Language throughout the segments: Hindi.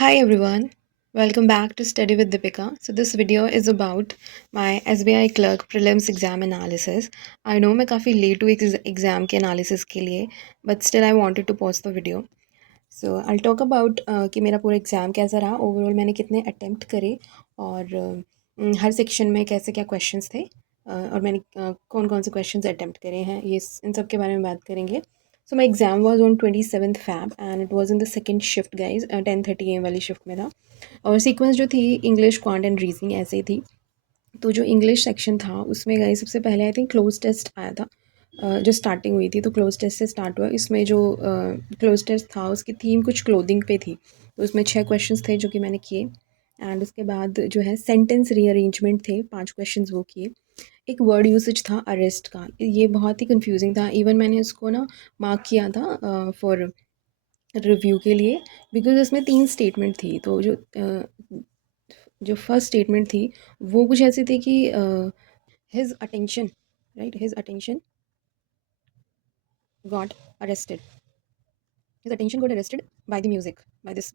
Hi everyone, welcome back to Study with Deepika. So this video is about my SBI clerk prelims exam analysis. I know मैं काफ़ी late हुई exam के analysis के लिए, but still I wanted to post the video. So I'll talk about कि मेरा पूरा exam कैसा रहा, overall मैंने कितने attempt करे और हर section में कैसे क्या questions थे और मैंने कौन कौन से questions attempt करे हैं ये इन सब के बारे में बात करेंगे. So my exam was on 27th Feb and it was in the second shift guys 10:30 AM वाली shift में था और सीक्वेंस जो थी इंग्लिश क्वांट एंड रीजनिंग ऐसे ही थी. तो जो इंग्लिश सेक्शन था उसमें गई सबसे पहले आई थिंक क्लोज टेस्ट आया था. जो स्टार्टिंग हुई थी तो क्लोज टेस्ट से स्टार्ट हुआ. इसमें जो क्लोज टेस्ट था उसकी थीम कुछ क्लोथिंग पे थी. तो उसमें 6 क्वेश्चंस थे जो कि मैंने किए एंड उसके बाद जो है सेंटेंस रीअरेंजमेंट थे 5 क्वेश्चंस वो किए. एक वर्ड यूसेज था अरेस्ट का, ये बहुत ही कंफ्यूजिंग था. इवन मैंने उसको ना मार्क किया था फॉर रिव्यू के लिए बिकॉज इसमें 3 स्टेटमेंट थी. तो जो फर्स्ट स्टेटमेंट थी वो कुछ ऐसी थी कि his attention right his attention got arrested his attention got arrested by the music by this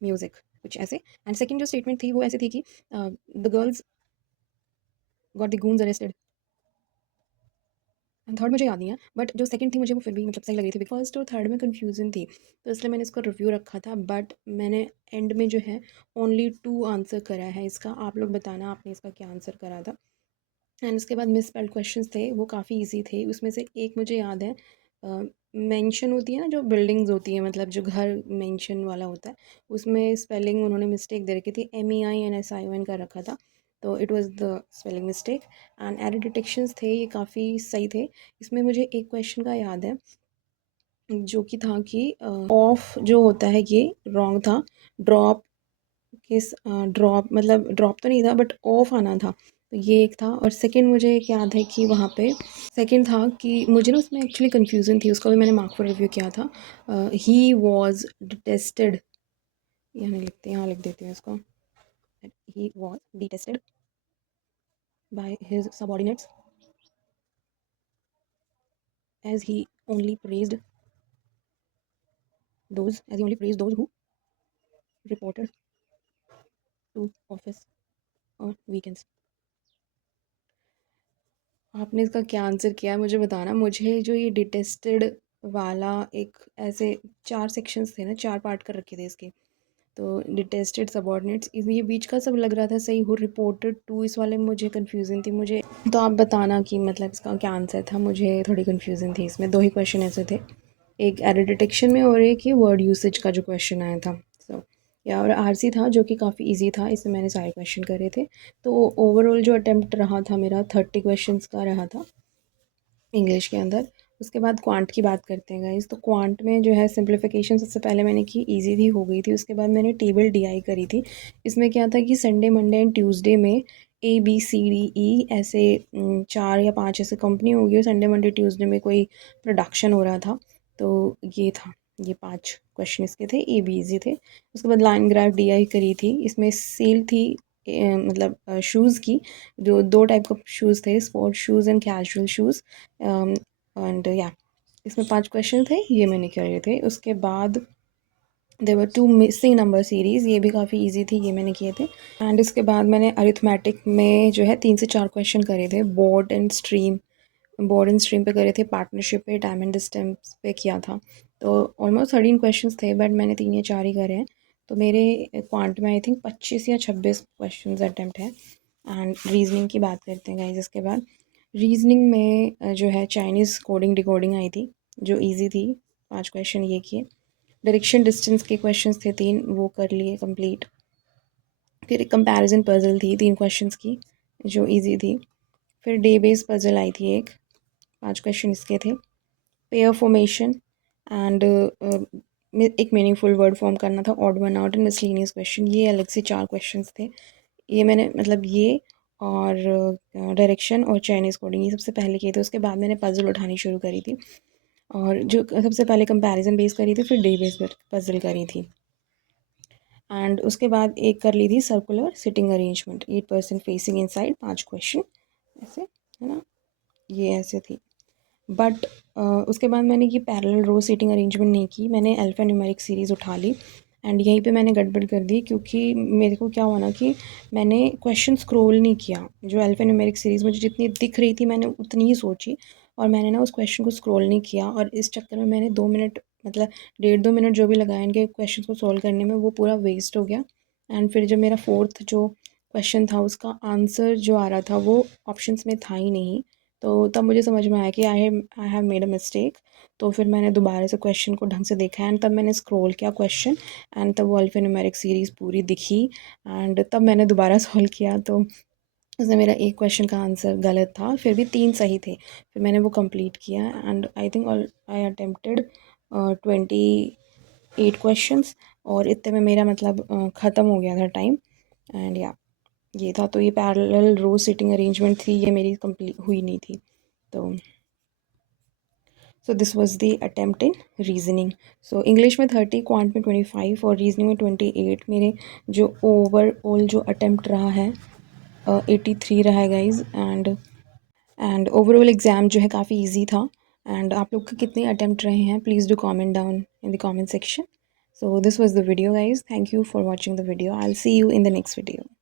music कुछ ऐसे. एंड सेकंड जो स्टेटमेंट थी वो ऐसी थी कि द गर्ल्स गॉट द गूंज अरेस्टेड. एंड थर्ड मुझे याद नहीं है बट जो सेकंड थी मुझे वो फिर भी मतलब सही लग रही थी. फर्स्ट और थर्ड में कन्फ्यूजन थी तो इसलिए मैंने इसको रिव्यू रखा था. बट मैंने एंड में जो है ओनली 2 आंसर करा है इसका. आप लोग बताना आपने इसका क्या आंसर करा था. एंड उसके बाद मिस स्पेल्ड क्वेश्चंस थे वो काफ़ी इजी थे. उसमें से एक मुझे याद है मेंशन होती है ना जो बिल्डिंग्स होती हैं मतलब जो घर मेंशन वाला होता है उसमें स्पेलिंग उन्होंने मिस्टेक दे रखी थी. MEINSION का रखा था तो it was the spelling mistake. And error detections थे ये काफ़ी सही थे. इसमें मुझे एक क्वेश्चन का याद है जो कि था कि ऑफ जो होता है ये रॉन्ग था. ड्रॉप किस ड्रॉप मतलब ड्रॉप तो नहीं था बट ऑफ आना था तो ये एक था. और सेकंड मुझे एक याद है कि वहाँ पे सेकंड था कि मुझे ना उसमें एक्चुअली कन्फ्यूज़न थी. उसका भी मैंने मार्क पर रिव्यू किया था. ही वॉज डिटेस्टेड, यहाँ लिख देती हूँ इसको. He was detested by his subordinates as he only praised those who reported to office और वीकेंड्स. आपने इसका क्या आंसर किया है मुझे बताना. मुझे जो ये डिटेस्टेड वाला एक ऐसे 4 सेक्शंस थे ना 4 पार्ट कर रखे थे इसके. तो डिटेस्टेड सबऑर्डिनेट्स ये बीच का सब लग रहा था सही. हो रिपोर्टेड टू इस वाले में मुझे कन्फ्यूज़न थी. मुझे तो आप बताना कि मतलब इसका क्या आंसर था. मुझे थोड़ी कन्फ्यूज़न थी इसमें. 2 ही क्वेश्चन ऐसे थे, एक एरर डिटेक्शन में और एक ये वर्ड यूसेज का जो क्वेश्चन आया था. सो या और आरसी था जो कि काफ़ी इजी था. इसमें मैंने सारे क्वेश्चन करे थे. तो ओवरऑल जो अटेम्प्ट रहा था मेरा 30 क्वेश्चंस का रहा था इंग्लिश के अंदर. उसके बाद क्वांट की बात करते हैं गाइस. तो क्वांट में जो है सिंप्लीफिकेशन सबसे पहले मैंने की, इजी थी हो गई थी. उसके बाद मैंने टेबल DI करी थी. इसमें क्या था कि संडे मंडे एंड ट्यूसडे में ABCDE ऐसे 4 या 5 ऐसे कंपनी होगी और संडे मंडे ट्यूसडे में कोई प्रोडक्शन हो रहा था. तो ये था, ये 5 क्वेश्चन इसके थे, ए बी इजी थे. उसके बाद लाइन ग्राफ DI करी थी. इसमें सेल थी मतलब शूज़ की. जो 2 टाइप का शूज़ थे, sports shoes and casual shoes. And या इसमें 5 क्वेश्चन थे ये मैंने करे थे. उसके बाद देवर 2 मिसिंग नंबर सीरीज़, ये भी काफ़ी इजी थी, ये मैंने किए थे. एंड इसके बाद मैंने अरिथमेटिक में जो है 3 से 4 क्वेश्चन करे थे. बोर्ड एंड स्ट्रीम पे करे थे, पार्टनरशिप पे, टाइम एंड डिस्टेंस पे किया था. तो ऑलमोस्ट 13 क्वेश्चंस थे बट मैंने 3 या 4 ही करे हैं. तो मेरे क्वांट में आई थिंक 25 या 26 क्वेश्चन अटैम्प्ट है. एंड रीजनिंग की बात करते हैं गाइज. इसके बाद रीजनिंग में जो है चाइनीज़ कोडिंग डिकोडिंग आई थी जो ईजी थी. 5 क्वेश्चन ये किए. डायरेक्शन डिस्टेंस के क्वेश्चंस थे 3, वो कर लिए कंप्लीट. फिर एक कंपैरिजन पजल थी 3 क्वेश्चंस की जो इजी थी. फिर डे बेस पजल आई थी एक, 5 क्वेश्चन इसके थे. पेयर फॉर्मेशन एंड एक मीनिंगफुल वर्ड फॉर्म करना था, odd one out and miscellaneous question, ये अलग से 4 क्वेश्चंस थे. ये मैंने मतलब ये और डायरेक्शन और चाइनीज़ कोडिंग ये सबसे पहले किए थे. उसके बाद मैंने पजल उठानी शुरू करी थी और जो सबसे पहले कंपैरिजन बेस करी थी फिर डे बेस पजल करी थी. एंड उसके बाद एक कर ली थी circular sitting arrangement, 8% facing inside, 5 question ऐसे है ना, ये ऐसे थी. बट उसके बाद मैंने ये पैरेलल रो सीटिंग अरेंजमेंट नहीं की. मैंने अल्फ़ा न्यूमेरिक सीरीज़ उठा ली एंड यहीं पे मैंने गड़बड़ कर दी, क्योंकि मेरे को क्या हुआ ना कि मैंने क्वेश्चन स्क्रॉल नहीं किया। जो अल्फ़ान्यूमेरिक सीरीज़ मुझे जितनी दिख रही थी मैंने उतनी ही सोची, और मैंने ना उस क्वेश्चन को स्क्रॉल नहीं किया, और इस चक्कर में मैंने 2 मिनट, मतलब 1.5-2 मिनट जो भी लगाए इनके क्वेश्चन को सॉल्व करने में, वो पूरा वेस्ट हो गया। एंड फिर जब मेरा फोर्थ जो क्वेश्चन था उसका आंसर जो आ रहा था वो ऑप्शंस में था ही नहीं, तो तब मुझे समझ में आया कि I have made a mistake. तो फिर मैंने दोबारा से क्वेश्चन को ढंग से देखा, एंड तब मैंने स्क्रॉल किया क्वेश्चन, एंड तब वो अल्फ़ान्यूमेरिक सीरीज़ पूरी दिखी। एंड तब मैंने दोबारा सॉल्व किया, तो उसमें मेरा एक क्वेश्चन का आंसर गलत था, फिर भी 3 सही थे। फिर मैंने वो कंप्लीट किया, and I think I attempted 28 questions, और इतने में मेरा मतलब ख़त्म हो गया था टाइम। एंड या ये था, तो ये पैरेलल रो सीटिंग अरेंजमेंट थी, ये मेरी कंप्लीट हुई नहीं थी। तो so this was the attempt in reasoning. So English में 30, क्वांट में 25 और रीजनिंग में 28। मेरे जो ओवरऑल जो अटेम्प्ट रहा है 83 रहा है गाइज। एंड ओवरऑल एग्ज़ाम जो है काफ़ी इजी था। एंड आप लोग के कितने अटेम्प्ट रहे हैं, please do comment down in the comment section. So this was the video guys, thank you for watching the video, I will see you in the next video.